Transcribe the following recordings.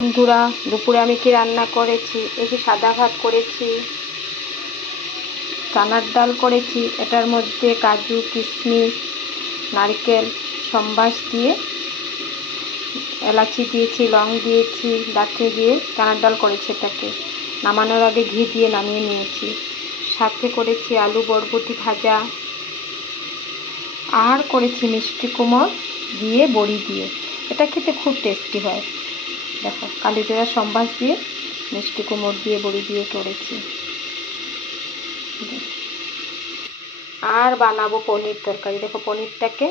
বন্ধুরা, দুপুরে আমি কি রান্না করেছি? এই যে সাদা ভাত করেছি, চানার ডাল করেছি, এটার মধ্যে কাজু, কিশমিশ, নারকেল, সম্বাস দিয়ে, এলাচি দিয়েছি, লং দিয়েছি, দারচিনি দিয়ে চানার ডাল করেছি। এটাকে নামানোর আগে ঘি দিয়ে নামিয়ে নিয়েছি। সাথে করেছি আলু বরবটি ভাজা, আর করেছি মিষ্টি কুমড় দিয়ে বড়ি দিয়ে। এটা খেতে খুব টেস্টি হয়। দেখো, কালিজিরা সম্বাস দিয়ে, মিষ্টি কুমড় দিয়ে, বড়ি দিয়ে করেছি। আর বানাবো পনির তরকারি। দেখো, পনিরটাকে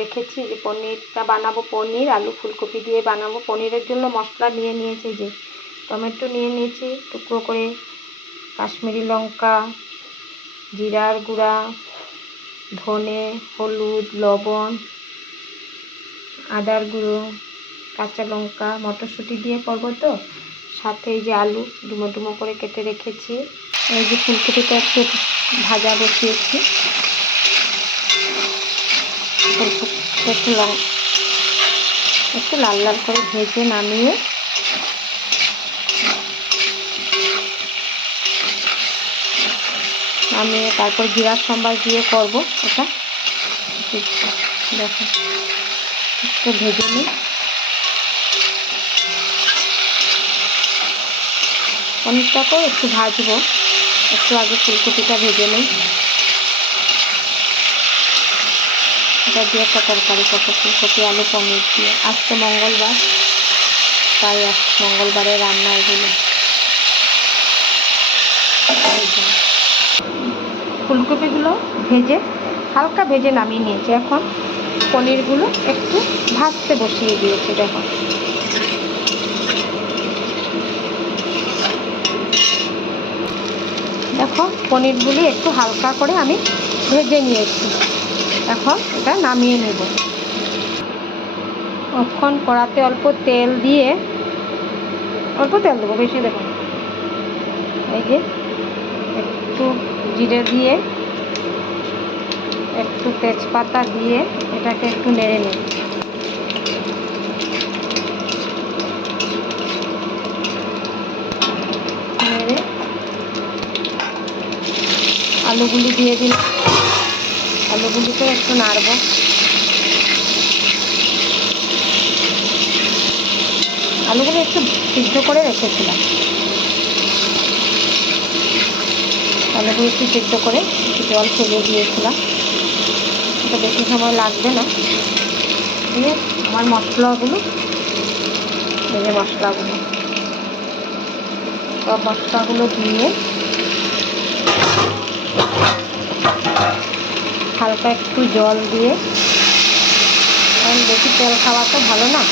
দেখেছি যে পনিরটা বানাবো, পনির আলু ফুলকপি দিয়ে বানাবো। পনিরের জন্য মশলা নিয়ে নিয়েছি, যে টমেটো নিয়ে নিয়েছি টুকরো করে, কাশ্মীরি লঙ্কা, জিরার গুঁড়া, ধনে, হলুদ, লবণ, আদার গুঁড়ো, কাঁচা লঙ্কা, মটরশুঁটি দিয়ে করবো তো। সাথে এই যে আলু ডুমো ডুমো করে কেটে রেখেছি। এই যে ফুলকপিটা একটু ভাজা বসিয়েছি, একটু লাল লাল করে ভেজে নামিয়ে তারপর জিরার সম্বাস দিয়ে করব। এটা দেখো, একটু ভেজে নিই। পনিরটাকেও একটু ভাজবো, একটু আগে ফুলকপিটা ভেজে নিই। এটা দিয়ে একটা তরকারি করবো, ফুলকপি আলু পনির দিয়ে। আজকে মঙ্গলবার, তাই মঙ্গলবারে রান্না এগুলো। ফুলকপিগুলো ভেজে, হালকা ভেজে নামিয়ে নিয়েছি। এখন পনিরগুলো একটু ভাজতে বসিয়ে দিয়েছি। দেখো, দেখো পনিরগুলি একটু হালকা করে আমি ভেজে নিয়েছি। এখন এটা নামিয়ে নেব। এখন কড়াতে অল্প তেল দিয়ে, অল্প তেল দেবো, বেশি দেবো। এই যে একটু জিরে দিয়ে, একটু তেজপাতা দিয়ে এটাকে একটু নেড়ে নিই। নেড়ে আলুগুলি দিয়ে দিন। আলুগুলিকে একটু নাড়ব। আলুগুলো একটু সিদ্ধ করে রেখেছিলাম। আলুগুলো একটু সিদ্ধ করে একটু জল ফেলে দিয়েছিলাম। এটা বেশি সময় লাগবে না। দিয়ে আমার মশলাগুলো, এই যে মশলাগুলো, সব মশলাগুলো দিয়ে হালকা একটু জল দিয়ে, কারণ বেশি তেল খাওয়া তো ভালো না।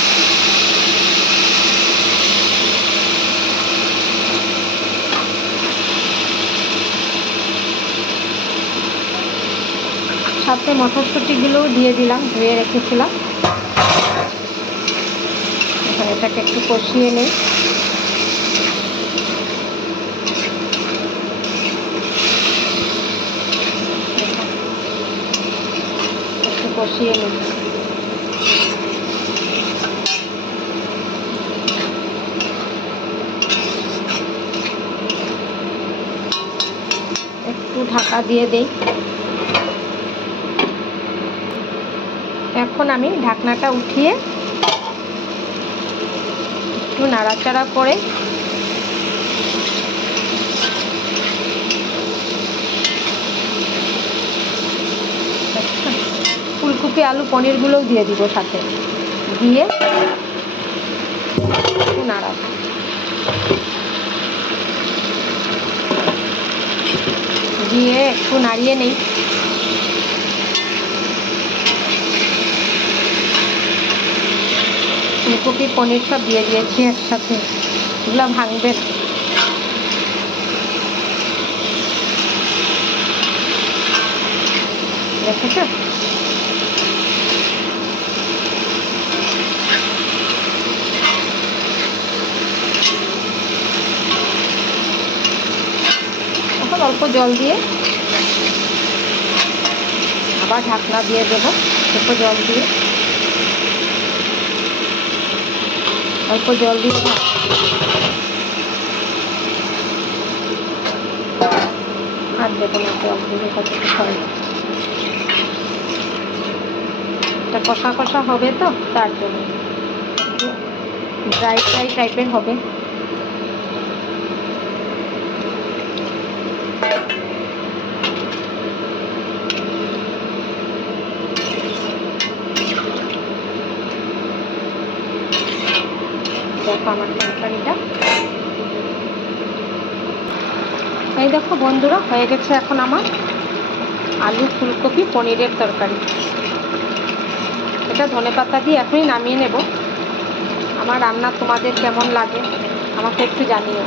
সাথে মটরশুঁটিগুলোও দিয়ে দিলাম, ধুয়ে রেখেছিলাম। এখন এটাকে একটু কষিয়ে নিই। একটু কষিয়ে নিই। একটু ঢাকা দিয়ে দেই। এখন আমি ঢাকনাটা উঠিয়ে একটু নাড়াচাড়া করে ফুলকপি আলু পনিরগুলোও দিয়ে দিব, সাথে দিয়ে একটু নাড়াবো। দিয়ে একটু নাড়িয়ে নেই। ফুলকপি পনির সব দিয়ে দিয়েছি একসাথে, এগুলো ভাঙবে না। দেখেছো? এখন অল্প জল দিয়ে আবার ঢাকনা দিয়ে দেবো, অল্প জল দিয়ে। অল্প জল দিয়ে ভাত। আর দেবো না, জল দিলে কতটুকু হয়। এটা কষা কষা হবে তো, তার জন্য ড্রাই ফ্রাই টাইপের হবে। দেখো আমার তরকারিটা, এই দেখো বন্ধুরা, হয়ে গেছে এখন আমার আলু ফুলকপি পনিরের তরকারি। এটা ধনেপাতা দিয়ে এখনই নামিয়ে নেব। আমার রান্না তোমাদের কেমন লাগে আমাকে একটু জানিও।